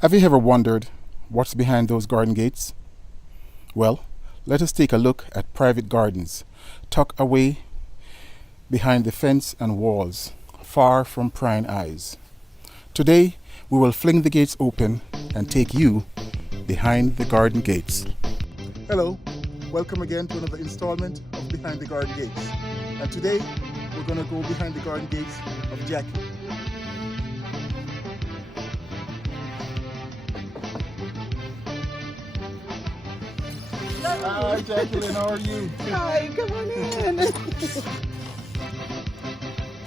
Have you ever wondered what's behind those garden gates? Well, let us take a look at private gardens tucked away behind the fence and walls, far from prying eyes. Today, we will fling the gates open and take you behind the garden gates. Hello, welcome again to another installment of Behind the Garden Gates. And today, we're going to go behind the garden gates of Jacqueline. Hi, Jacqueline, how are you? Hi, come on in.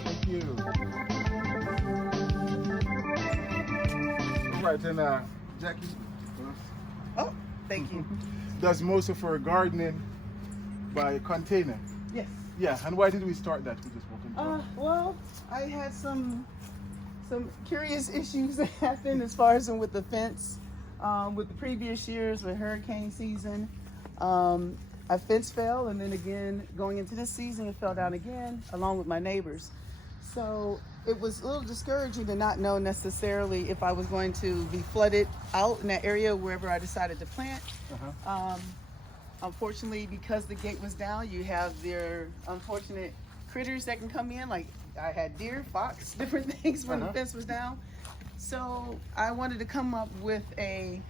Thank you. Right, and Jackie Oh, thank you. does most of her gardening by container. Yes. Yeah, and why did we start that? We just walked into Well, I had some curious issues that happened as far as with the fence. With the previous years with hurricane season, a fence fell, and then again going into this season it fell down again along with my neighbors. So it was a little discouraging to not know necessarily if I was going to be flooded out in that area wherever I decided to plant. Unfortunately, because the gate was down, you have their unfortunate critters that can come in, like I had deer, fox, different things when the fence was down. So I wanted to come up with a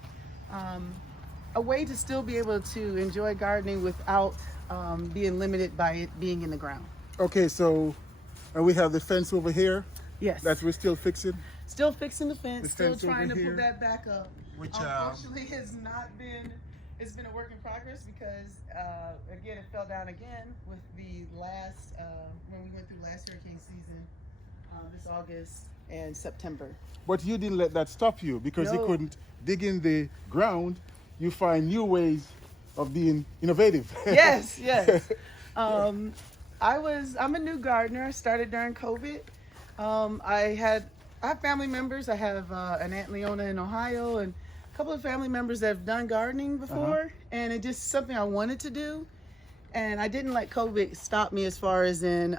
way to still be able to enjoy gardening without being limited by it being in the ground. Okay, so we have the fence over here. Yes. That we're still fixing. Still fixing the fence, The still fence trying to over here, put that back up. which, Unfortunately, it's been a work in progress because again, it fell down again with the last, when we went through last hurricane season, this August and September. But you didn't let that stop you because you No. couldn't dig in the ground. You find new ways of being innovative. Yes, yes. I'm a new gardener. I started during COVID. I have family members. I have an Aunt Leona in Ohio and a couple of family members that have done gardening before, and it's just something I wanted to do. And I didn't let COVID stop me as far as in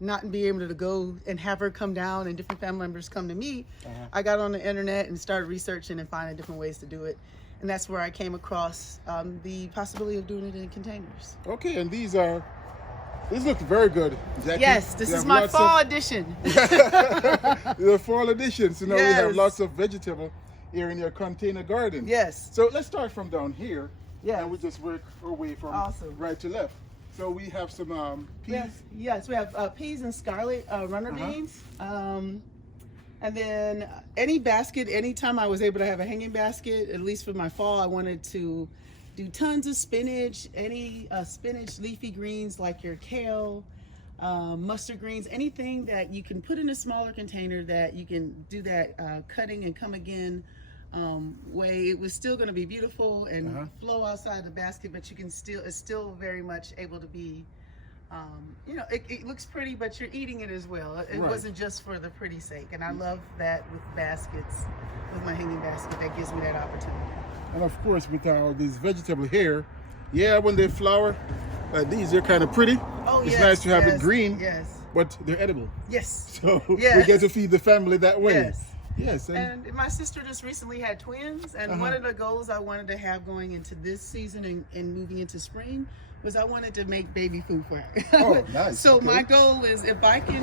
not being able to go and have her come down and different family members come to me. I got on the internet and started researching and finding different ways to do it. And that's where I came across the possibility of doing it in containers. Okay, and these look very good, Jackie. Yes, this We is have my lots fall edition. The fall edition. So now we have Yes. lots of vegetable here in your container garden. Yes. So let's start from down here. Yes. And we just work our way from Awesome. right to left. So we have some peas. Yes, we have peas and scarlet runner beans. And then any basket, anytime I was able to have a hanging basket, at least for my fall, I wanted to do tons of spinach, any spinach, leafy greens like your kale, mustard greens, anything that you can put in a smaller container that you can do that cutting and come again way. It was still going to be beautiful and flow outside the basket, but you can it's still very much able to be, it looks pretty, but you're eating it as well. It Right. wasn't just for the pretty sake. And I love that with baskets, with my hanging basket, that gives me that opportunity. And of course, with all these vegetable here, yeah, when they flower, these are kind of pretty. Oh, it's yes, nice to have yes, it green, yes, but they're edible. yes, So Yes. we get to feed the family that way. yes. Yes. And my sister just recently had twins, and one of the goals I wanted to have going into this season and moving into spring was I wanted to make baby food for her. Oh, nice. So Okay. my goal is if I can,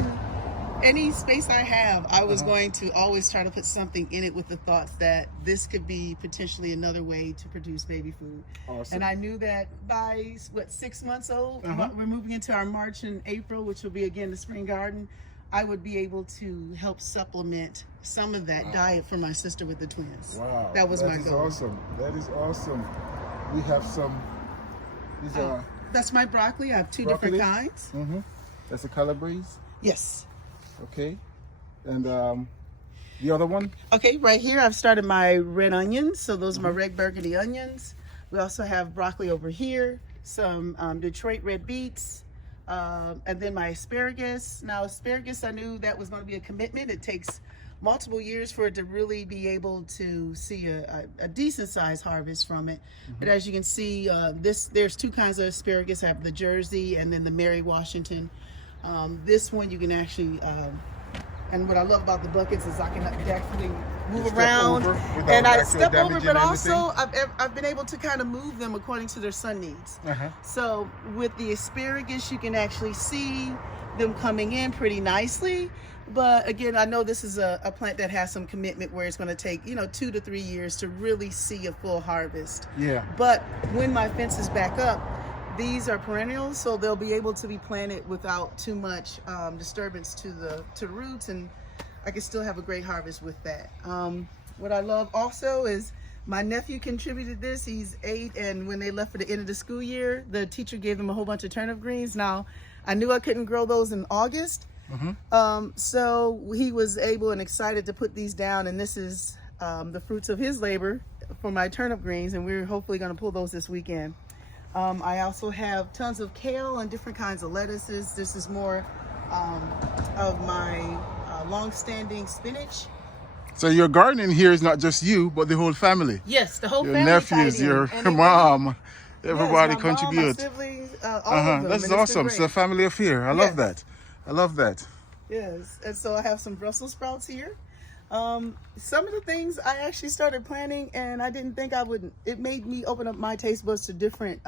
any space I have, I was going to always try to put something in it with the thoughts that this could be potentially another way to produce baby food. Awesome. And I knew that by 6 months old, we're moving into our March and April, which will be again the spring garden, I would be able to help supplement some of that diet for my sister with the twins. Wow. That was my is goal. Awesome. That is awesome. We have some. These are. That's my broccoli. I have two Broccoli? different kinds. That's a calabrese. Yes. Okay. And the other one. Okay, right here I've started my red onions. So those are my red burgundy onions. We also have broccoli over here, some Detroit red beets, and then my asparagus. Now asparagus, I knew that was going to be a commitment. It takes multiple years for it to really be able to see a decent sized harvest from it. But as you can see, there's two kinds of asparagus. I have the Jersey and then the Mary Washington. This one you can actually And what I love about the buckets is I can definitely move Step around, over without and I actual step over, damaging but anything? also I've been able to kind of move them according to their sun needs. So with the asparagus, you can actually see them coming in pretty nicely. But again, I know this is a plant that has some commitment where it's going to take 2 to 3 years to really see a full harvest. Yeah. But when my fence is back up, these are perennials, so they'll be able to be planted without too much disturbance to the roots, and I can still have a great harvest with that. What I love also is my nephew contributed this. He's 8, and when they left for the end of the school year, the teacher gave him a whole bunch of turnip greens. Now, I knew I couldn't grow those in August, so he was able and excited to put these down, and this is the fruits of his labor for my turnip greens, and we're hopefully going to pull those this weekend. I also have tons of kale and different kinds of lettuces. This is more of my long-standing spinach. So your gardening here is not just you, but the whole family. Yes, the whole Your family. nephews, your mom, everybody contribute. My siblings, all of them. That's and awesome. It's a family affair. I love that. I love that. Yes, and so I have some Brussels sprouts here. Some of the things I actually started planting, and I didn't think I would. It made me open up my taste buds to different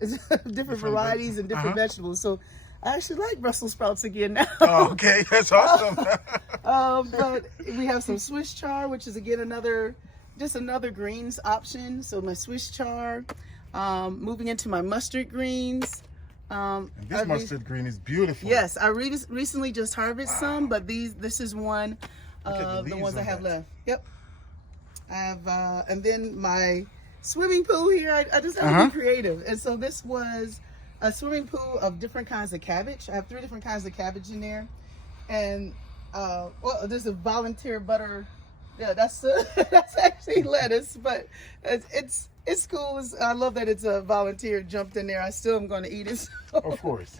different varieties and different vegetables. So I actually like Brussels sprouts again now. Oh, okay, that's awesome. But we have some Swiss chard, which is again another greens option. So my Swiss chard, moving into my mustard greens. And this mustard green is beautiful. Yes, I recently just harvested some, but this is one of the ones I have left. Yep. I have, and then my swimming pool here. I just have to be creative, and so this was a swimming pool of different kinds of cabbage. I have 3 different kinds of cabbage in there, and well, there's a volunteer butter. Yeah, that's actually lettuce, but it's cool. I love that it's a volunteer jumped in there. I still am going to eat it. So. Of course.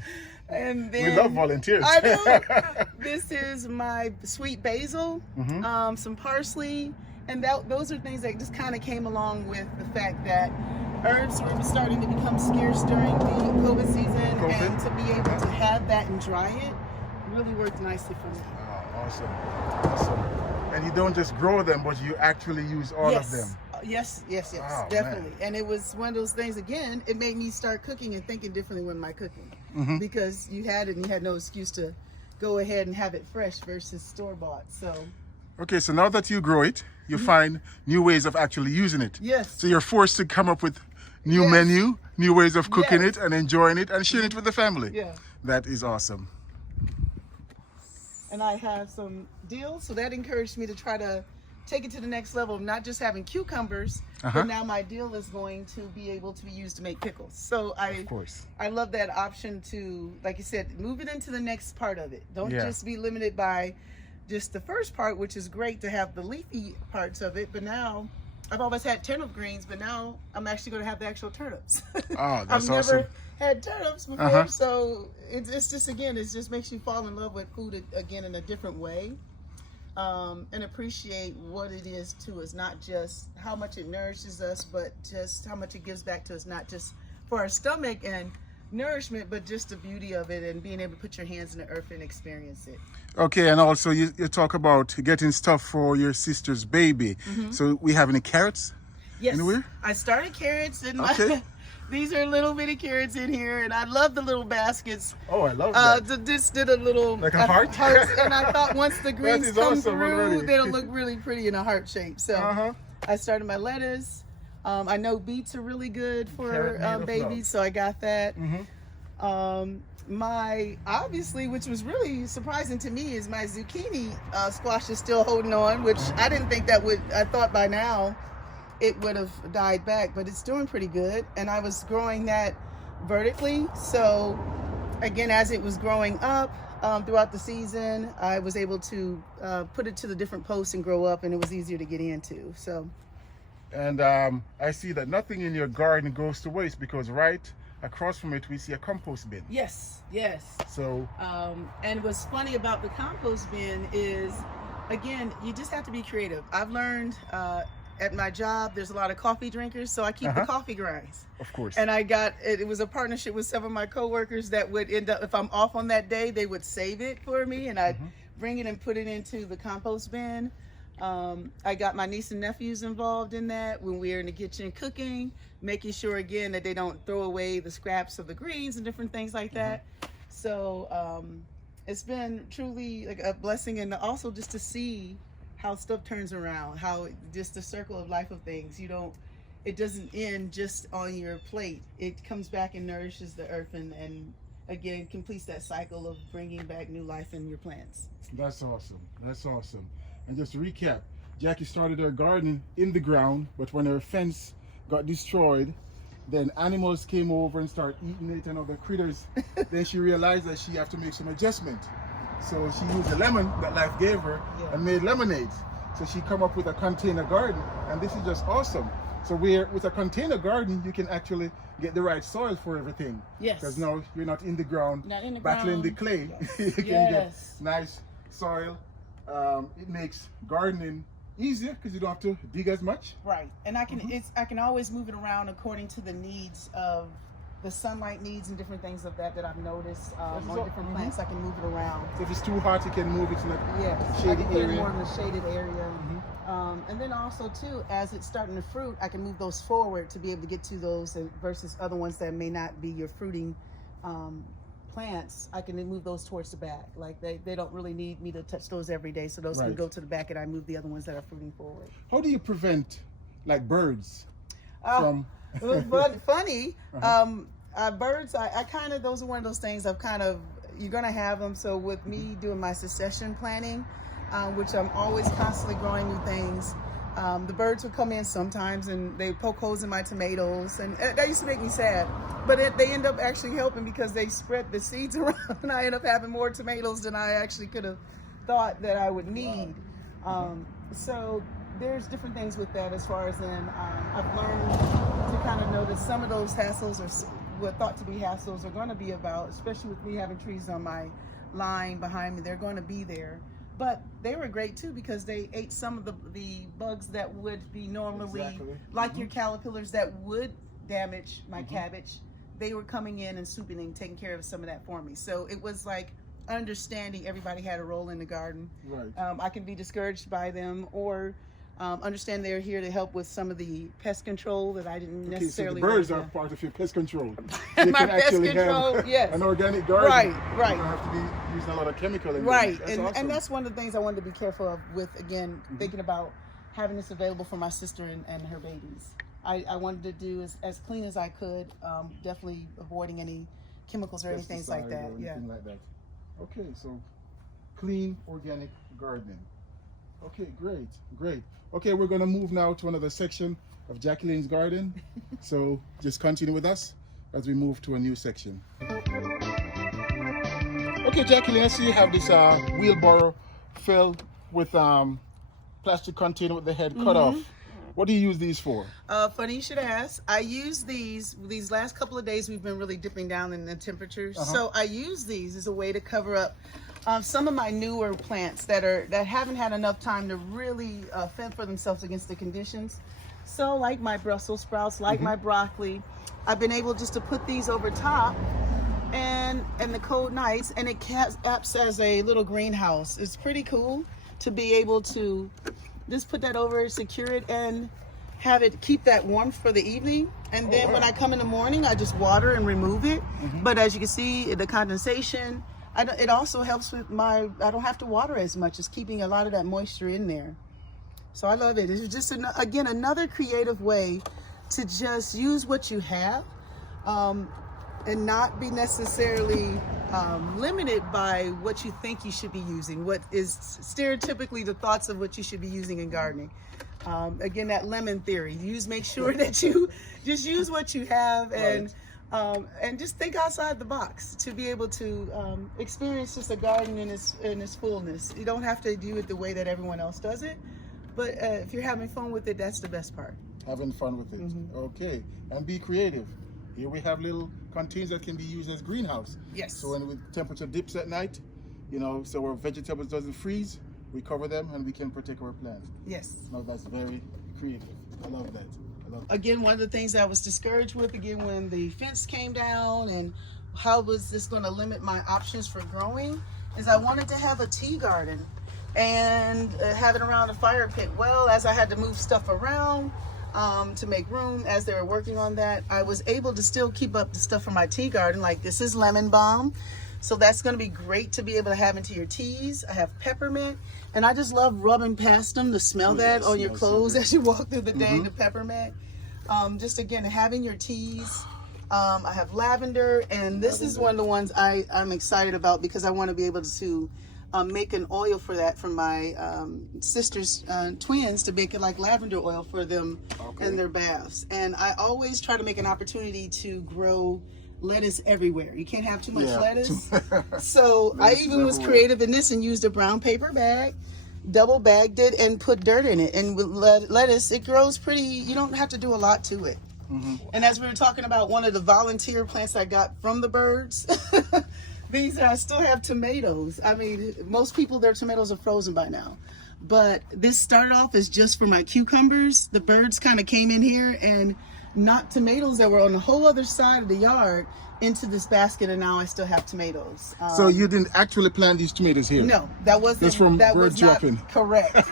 And then, we love volunteers. I know. This is my sweet basil, some parsley, and those are things that just kind of came along with the fact that herbs were starting to become scarce during the COVID season, and to be able to have that and dry it really worked nicely for me. Oh, awesome. And you don't just grow them, but you actually use all of them. Yes, Oh, definitely. Man. And it was one of those things, again, it made me start cooking and thinking differently when my cooking. Because you had it and you had no excuse to go ahead and have it fresh versus store-bought. So. Okay, so now that you grow it, you find new ways of actually using it. Yes. So you're forced to come up with new menu, new ways of cooking it and enjoying it and sharing it with the family. Yeah. That is awesome. And I have some dill, so that encouraged me to try to take it to the next level of not just having cucumbers, but now my dill is going to be able to be used to make pickles. So I love that option to, like you said, move it into the next part of it. Don't just be limited by just the first part, which is great to have the leafy parts of it, but now I've always had turnip greens, but now I'm actually going to have the actual turnips. Oh, that's I've awesome. never had turnips before, so it's just, again, it just makes you fall in love with food again in a different way, and appreciate what it is to us, not just how much it nourishes us, but just how much it gives back to us, not just for our stomach and nourishment, but just the beauty of it and being able to put your hands in the earth and experience it. Okay, and also you talk about getting stuff for your sister's baby. So we have any carrots? Yes, anywhere? I started carrots in my. These are little bitty carrots in here, and I love the little baskets. Oh, I love that. This did a little like a heart, and I thought once the greens come awesome through, already. they'll look really pretty in a heart shape. So I started my lettuce. I know beets are really good for babies, so I got that. My obviously, which was really surprising to me, is my zucchini squash is still holding on, which I didn't think that would. I thought by now it would have died back, but it's doing pretty good. And I was growing that vertically, so again, as it was growing up throughout the season, I was able to put it to the different posts and grow up, and it was easier to get into. So. And I see that nothing in your garden goes to waste, because right across from it we see a compost bin. Yes. So and what's funny about the compost bin is, again, you just have to be creative. I've learned at my job there's a lot of coffee drinkers, so I keep the coffee grinds. Of course. And I got it was a partnership with some of my coworkers that would end up, if I'm off on that day, they would save it for me, and I'd bring it and put it into the compost bin. I got my niece and nephews involved in that when we're in the kitchen cooking, making sure again that they don't throw away the scraps of the greens and different things like that. So it's been truly like a blessing, and also just to see how stuff turns around, how just the circle of life of things. It doesn't end just on your plate. It comes back and nourishes the earth, and again completes that cycle of bringing back new life in your plants. That's awesome. That's awesome. And just to recap, Jackie started her garden in the ground, but when her fence got destroyed, then animals came over and started eating it and other critters. Then she realized that she have to make some adjustment. So she used the lemon that life gave her and made lemonade. So she come up with a container garden, and this is just awesome. So with a container garden, you can actually get the right soil for everything. Yes. Because now you're not in the ground, battling the clay. Yes. You can get nice soil. It makes gardening easier because you don't have to dig as much. Right, and I can always move it around according to the needs of the sunlight needs and different things of that I've noticed on different plants. I can move it around. So if it's too hot, you can move it in a shady I can put it area. more in a shaded area. And then also too, as it's starting to fruit, I can move those forward to be able to get to those, versus other ones that may not be your fruiting plants. I can move those towards the back. Like they don't really need me to touch those every day, so those can go to the back, and I move the other ones that are fruiting forward. How do you prevent like birds from But funny, birds, I kind of, those are one of those things you're gonna have them. So with me doing my succession planting, which I'm always constantly growing new things, the birds would come in sometimes and they poke holes in my tomatoes, and that used to make me sad. But they end up actually helping because they spread the seeds around, and I end up having more tomatoes than I actually could have thought that I would need. So there's different things with that as far as I've learned to kind of know that some of those hassles, or what thought to be hassles, are going to be about, especially with me having trees on my line behind me, they're going to be there. But they were great too because they ate some of the bugs that would be normally, like your caterpillars that would damage my cabbage. They were coming in and swooping and taking care of some of that for me. So it was like understanding everybody had a role in the garden. Right. I can be discouraged by them, or understand they're here to help with some of the pest control that I didn't necessarily. So the birds are part of your pest control. My pest control, yes. An organic garden. Right. You don't have to be using a lot of chemical in And that's one of the things I wanted to be careful of with, again, thinking about having this available for my sister and her babies. I wanted to do as clean as I could, definitely avoiding any chemicals or anything like that. Like that. Okay, so clean organic gardening. Okay, great. Okay, we're going to move now to another section of Jacqueline's garden. So just continue with us as we move to a new section. Okay, Jacqueline, I see you have this wheelbarrow filled with plastic container with the head cut off. What do you use these for? Funny you should ask. I use these last couple of days. We've been really dipping down in the temperatures. So I use these as a way to cover up some of my newer plants that haven't had enough time to really fend for themselves against the conditions. So like my Brussels sprouts, like my broccoli, I've been able just to put these over top, and the cold nights, and it acts as a little greenhouse. It's pretty cool to be able to just put that over, secure it, and have it keep that warmth for the evening. And then when I come in the morning, I just water and remove it. But as you can see, the condensation, it also helps with I don't have to water as much. It's keeping a lot of that moisture in there. So I love it. It's just, again, another creative way to just use what you have, and not be necessarily limited by what you think you should be using, what is stereotypically the thoughts of what you should be using in gardening. Again, that lemon theory. Make sure that you just use what you have, and just think outside the box to be able to experience just a garden in its fullness. You don't have to do it the way that everyone else does it, but if you're having fun with it, that's the best part. Having fun with it. Okay, and be creative. Here we have little containers that can be used as greenhouse. Yes. So when the temperature dips at night, so our vegetables doesn't freeze, we cover them and we can protect our plants. Yes. Now that's very creative. I love that. Again, one of the things I was discouraged with, when the fence came down, and how was this going to limit my options for growing, is I wanted to have a tea garden and have it around a fire pit. Well, as I had to move stuff around to make room as they were working on that, I was able to still keep up the stuff for my tea garden. Like this is lemon balm. So that's going to be great to be able to have into your teas. I have peppermint, and I just love rubbing past them to smell that on your clothes as you walk through the day, the peppermint. Just again, having your teas. I have lavender, and this is one of the ones I'm excited about because I want to be able to make an oil for that for my sister's twins, to make it like lavender oil for them in their baths. And I always try to make an opportunity to grow lettuce everywhere. You can't have too much lettuce. So I even was creative in this and used a brown paper bag, double bagged it, and put dirt in it. And with lettuce, it grows pretty, you don't have to do a lot to it. And as we were talking about one of the volunteer plants I got from the birds, I still have tomatoes. I mean, most people, their tomatoes are frozen by now. But this started off as just for my cucumbers. The birds kind of came in here and knocked tomatoes that were on the whole other side of the yard into this basket, and now I still have tomatoes. So you didn't actually plant these tomatoes here? No, that wasn't. That's from that birds was not dropping. Correct.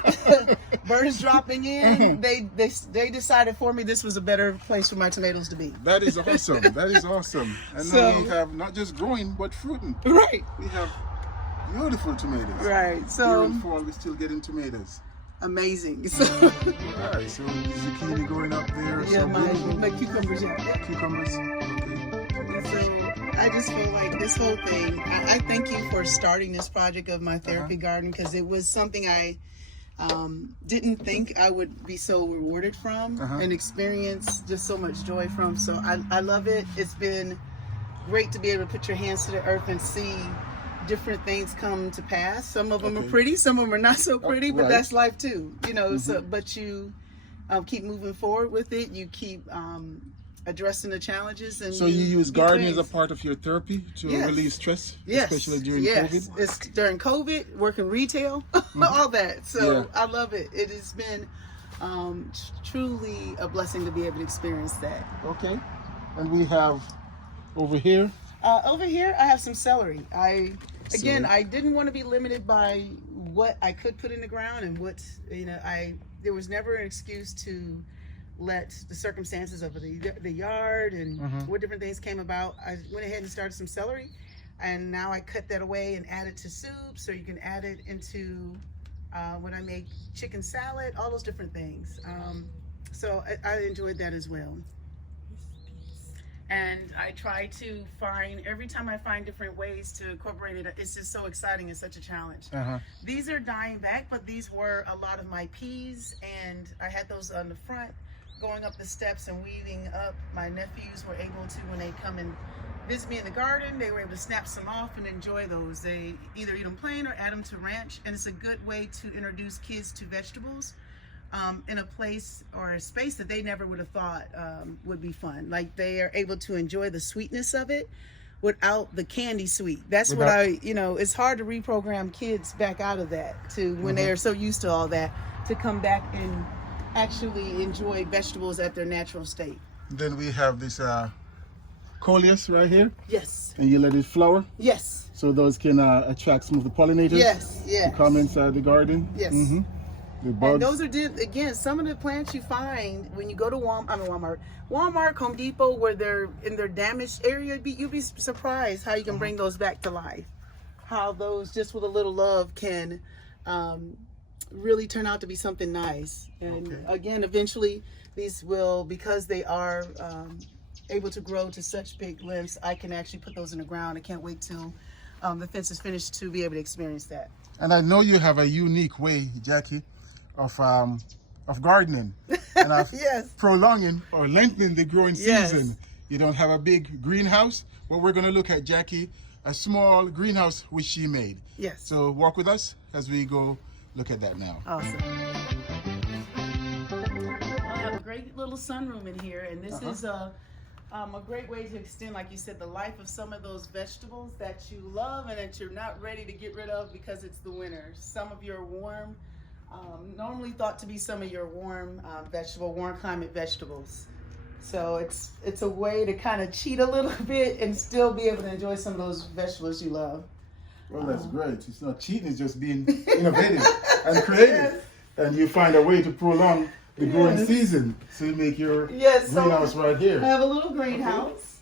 Birds dropping in. They decided for me this was a better place for my tomatoes to be. That is awesome. That is awesome. And now we have not just growing but fruiting. Right. We have beautiful tomatoes. Right. So here in fall we're still getting tomatoes. Amazing. So, Alright, so zucchini going up there. Yeah, so my cucumbers. Yeah. Cucumbers. Okay. So I just feel like this whole thing, I thank you for starting this project of my therapy garden, because it was something I didn't think I would be so rewarded from and experience just so much joy from. So I love it. It's been great to be able to put your hands to the earth and see different things come to pass. Some of them are pretty, some of them are not so pretty, but that's life too, you know. So but you keep moving forward with it. You keep addressing the challenges. And so you use gardening as a part of your therapy to relieve stress, especially during COVID? It's during COVID, working retail, all that. So I love it. It has been truly a blessing to be able to experience that. Okay. And we have over here? Over here, I have some celery. I didn't want to be limited by what I could put in the ground and what, there was never an excuse to let the circumstances of the yard and what different things came about. I went ahead and started some celery, and now I cut that away and add it to soups, or you can add it into when I make chicken salad, all those different things. So I enjoyed that as well. And I try to find, every time I find different ways to incorporate it, it's just so exciting. It's such a challenge. These are dying back, but these were a lot of my peas, and I had those on the front, going up the steps and weeding up. My nephews were able to, when they come and visit me in the garden, they were able to snap some off and enjoy those. They either eat them plain or add them to ranch, and it's a good way to introduce kids to vegetables in a place or a space that they never would have thought would be fun. Like, they are able to enjoy the sweetness of it without the candy sweet. That's what it's hard to reprogram kids back out of that to when they are so used to all that, to come back and actually enjoy vegetables at their natural state. Then we have this coleus right here. Yes. And you let it flower. Yes. So those can attract some of the pollinators. Yes. To come inside the garden. Yes. The bugs. And those are, again, some of the plants you find when you go to Walmart, Home Depot, where they're in their damaged area. You'd be surprised how you can bring those back to life. How those, just with a little love, can really turn out to be something nice. And again, eventually these will, because they are able to grow to such big lengths, I can actually put those in the ground. I can't wait till the fence is finished to be able to experience that. And I know you have a unique way, Jackie, of gardening and of prolonging or lengthening the growing season. You don't have a big greenhouse, but we're going to look at Jackie, a small greenhouse which she made. Yes. So walk with us as we go look at that now. Awesome. I have a great little sunroom in here, and this is a great way to extend, like you said, the life of some of those vegetables that you love and that you're not ready to get rid of because it's the winter. Some of your warm, normally thought to be some of your warm warm climate vegetables. So it's a way to kind of cheat a little bit and still be able to enjoy some of those vegetables you love. Well, that's great. It's not cheating, it's just being innovative and creative. Yes. And you find a way to prolong the growing season. So you make your greenhouse right here. I have a little greenhouse.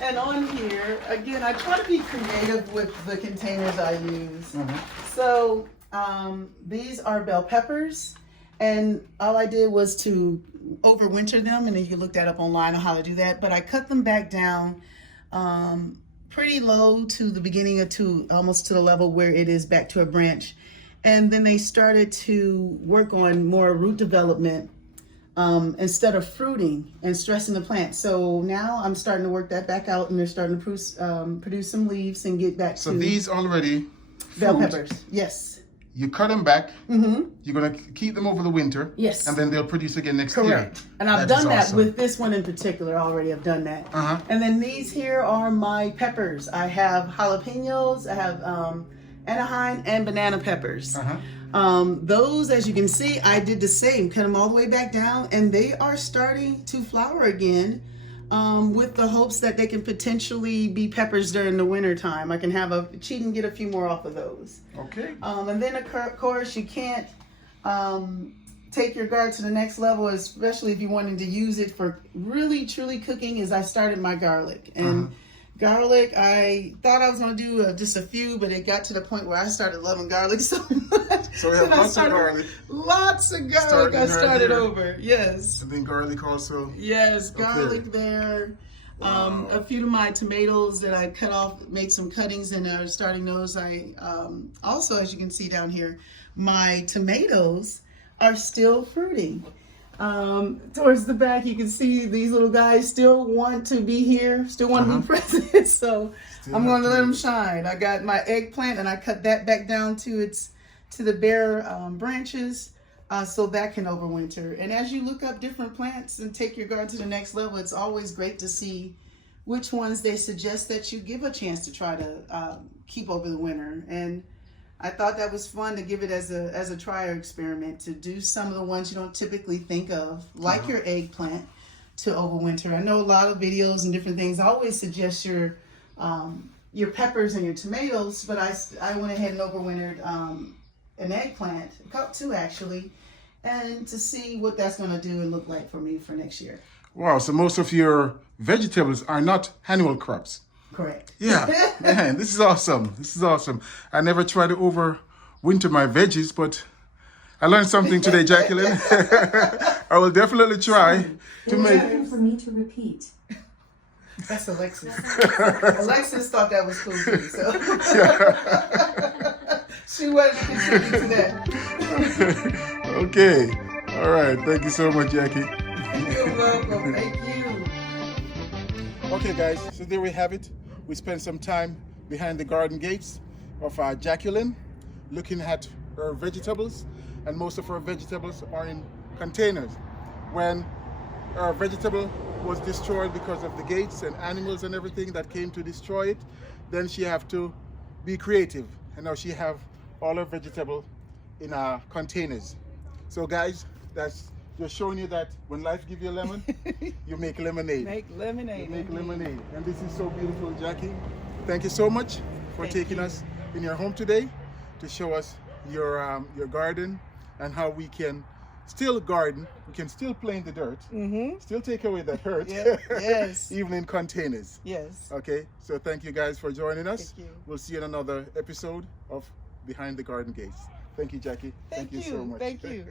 And on here, again, I try to be creative with the containers I use. So these are bell peppers. And all I did was to overwinter them, and then you can look that up online on how to do that. But I cut them back down pretty low to the beginning of almost to the level where it is back to a branch. And then they started to work on more root development instead of fruiting and stressing the plant. So now I'm starting to work that back out, and they're starting to produce some leaves and get back to. So these already bell peppers, yes. You cut them back. You're going to keep them over the winter. Yes. And then they'll produce again next year. Correct. And I've done that with this one in particular already. I've done that. And then these here are my peppers. I have jalapenos. I have Anaheim and banana peppers. Those, as you can see, I did the same. Cut them all the way back down, and they are starting to flower again. With the hopes that they can potentially be peppers during the winter time. I can cheat and get a few more off of those. Okay. And then of course you can't take your garden to the next level, especially if you wanted to use it for really truly cooking. Is I started my garlic, and garlic, I thought I was going to do just a few, but it got to the point where I started loving garlic so much. So we have lots of garlic. Lots of garlic. I started over. Yes. And then garlic also. Yes, garlic there. Wow. A few of my tomatoes that I cut off, made some cuttings, and are starting those. I also, as you can see down here, my tomatoes are still fruiting. Towards the back, you can see these little guys still want to be here, still want to be present. So I'm going to let them shine. I got my eggplant, and I cut that back down to the bare branches, so that can overwinter. And as you look up different plants and take your garden to the next level, it's always great to see which ones they suggest that you give a chance to try to keep over the winter. And I thought that was fun to give it as a trial experiment, to do some of the ones you don't typically think of, like your eggplant, to overwinter. I know a lot of videos and different things always suggest your peppers and your tomatoes, but I went ahead and overwintered an eggplant, two actually, and to see what that's going to do and look like for me for next year. Wow, so most of your vegetables are not annual crops. Correct. Yeah, man, this is awesome. This is awesome. I never try to overwinter my veggies, but I learned something today, Jacqueline. I will definitely try to make. For me to repeat. That's Alexis. Alexis thought that was cool too, so she wanted to contribute to that. Okay. All right. Thank you so much, Jackie. You're welcome. Thank you. Okay, guys. So there we have it. We spent some time behind the garden gates of Jacqueline, looking at her vegetables, and most of her vegetables are in containers. When her vegetable was destroyed because of the gates and animals and everything that came to destroy it, then she have to be creative, and now she have all her vegetable in containers. So guys, that's just showing you that when life gives you a lemon, you make lemonade. Make lemonade. You make lemonade. And this is so beautiful, Jackie. Thank you so much for taking us in your home today to show us your garden and how we can still garden. We can still play in the dirt. Still take away that hurt. Yes. Even in containers. Yes. Okay. So thank you guys for joining us. Thank you. We'll see you in another episode of Behind the Garden Gates. Thank you, Jackie. Thank you so much. Thank you.